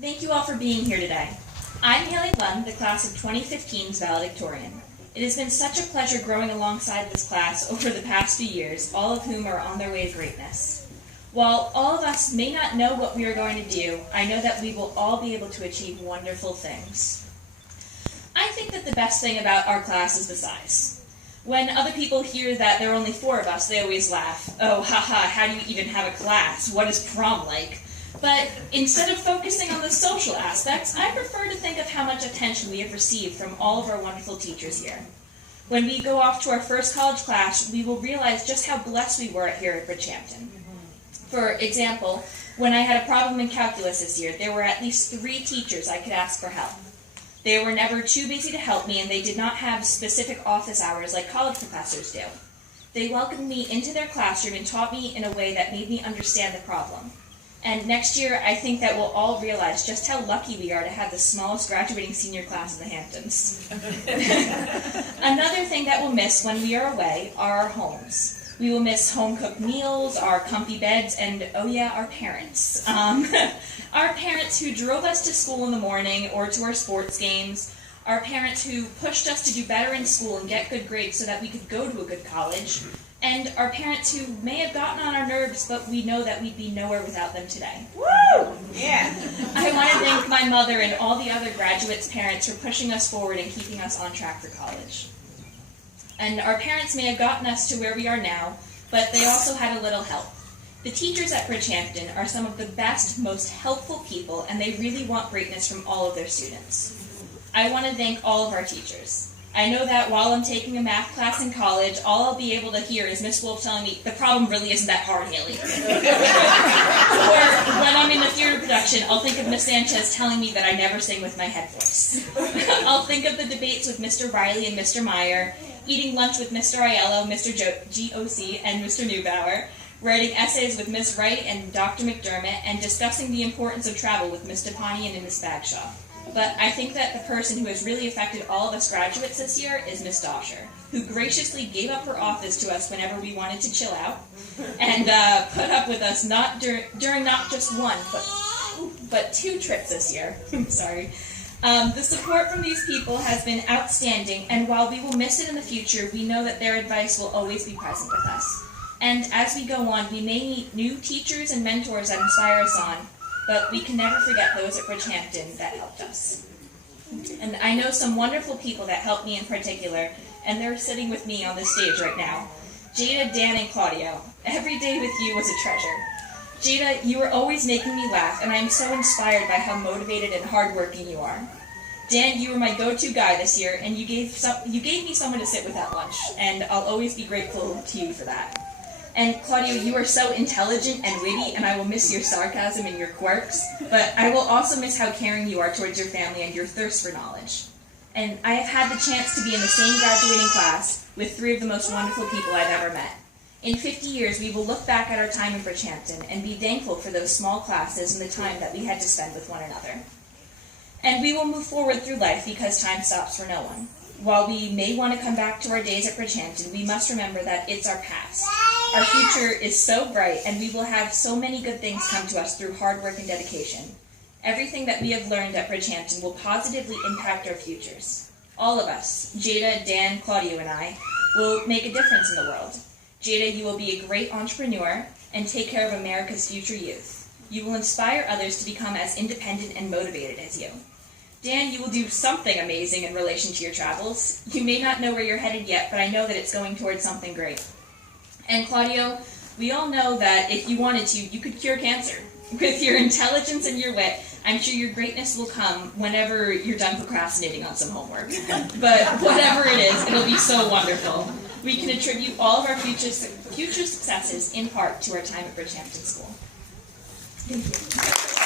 Thank you all for being here today. I'm Hayley, the class of 2015's valedictorian. It has been such a pleasure growing alongside this class over the past few years, all of whom are on their way to greatness. While all of us may not know what we are going to do, I know that we will all be able to achieve wonderful things. I think that the best thing about our class is the size. When other people hear that there are only 4 of us, they always laugh. Oh, haha, how do you even have a class? What is prom like? But instead of focusing on the social aspects, I prefer to think of how much attention we have received from all of our wonderful teachers here. When we go off to our first college class, we will realize just how blessed we were here at Bridgehampton. For example, when I had a problem in calculus this year, there were at least 3 teachers I could ask for help. They were never too busy to help me, and they did not have specific office hours like college professors do. They welcomed me into their classroom and taught me in a way that made me understand the problem. And next year, I think that we'll all realize just how lucky we are to have the smallest graduating senior class in the Hamptons. Another thing that we'll miss when we are away are our homes. We will miss home-cooked meals, our comfy beds, and, oh yeah, our parents. Our parents who drove us to school in the morning or to our sports games, our parents who pushed us to do better in school and get good grades so that we could go to a good college, and our parents who may have gotten on our nerves, but we know that we'd be nowhere without them today. Woo! Yeah! I want to thank my mother and all the other graduates' parents for pushing us forward and keeping us on track for college. And our parents may have gotten us to where we are now, but they also had a little help. The teachers at Bridgehampton are some of the best, most helpful people, and they really want greatness from all of their students. I want to thank all of our teachers. I know that while I'm taking a math class in college, all I'll be able to hear is Miss Wolf telling me, the problem really isn't that hard, Hayley. Or when I'm in a theater production, I'll think of Miss Sanchez telling me that I never sing with my head voice. I'll think of the debates with Mr. Riley and Mr. Meyer, eating lunch with Mr. Aiello, Mr. GOC, and Mr. Neubauer, writing essays with Miss Wright and Dr. McDermott, and discussing the importance of travel with Miss Depanian and Miss Bagshaw. But I think that the person who has really affected all of us graduates this year is Miss Dosher, who graciously gave up her office to us whenever we wanted to chill out, and put up with us not during not just one, but 2 trips this year. Sorry. The support from these people has been outstanding, and while we will miss it in the future, we know that their advice will always be present with us. And as we go on, we may meet new teachers and mentors that inspire us on, but we can never forget those at Bridgehampton that helped us. And I know some wonderful people that helped me in particular, and they're sitting with me on this stage right now. Jada, Dan, and Claudio. Every day with you was a treasure. Jada, you are always making me laugh, and I am so inspired by how motivated and hardworking you are. Dan, you were my go-to guy this year, and you gave me someone to sit with at lunch, and I'll always be grateful to you for that. And Claudio, you are so intelligent and witty, and I will miss your sarcasm and your quirks, but I will also miss how caring you are towards your family and your thirst for knowledge. And I have had the chance to be in the same graduating class with 3 of the most wonderful people I've ever met. In 50 years, we will look back at our time in Bridgehampton and be thankful for those small classes and the time that we had to spend with one another. And we will move forward through life because time stops for no one. While we may want to come back to our days at Bridgehampton, we must remember that it's our past. Our future is so bright, and we will have so many good things come to us through hard work and dedication. Everything that we have learned at Bridgehampton will positively impact our futures. All of us, Jada, Dan, Claudio, and I, will make a difference in the world. Jada, you will be a great entrepreneur and take care of America's future youth. You will inspire others to become as independent and motivated as you. Dan, you will do something amazing in relation to your travels. You may not know where you're headed yet, but I know that it's going towards something great. And Claudio, we all know that if you wanted to, you could cure cancer. With your intelligence and your wit, I'm sure your greatness will come whenever you're done procrastinating on some homework. But whatever it is, it'll be so wonderful. We can attribute all of our future successes in part to our time at Bridgehampton School. Thank you.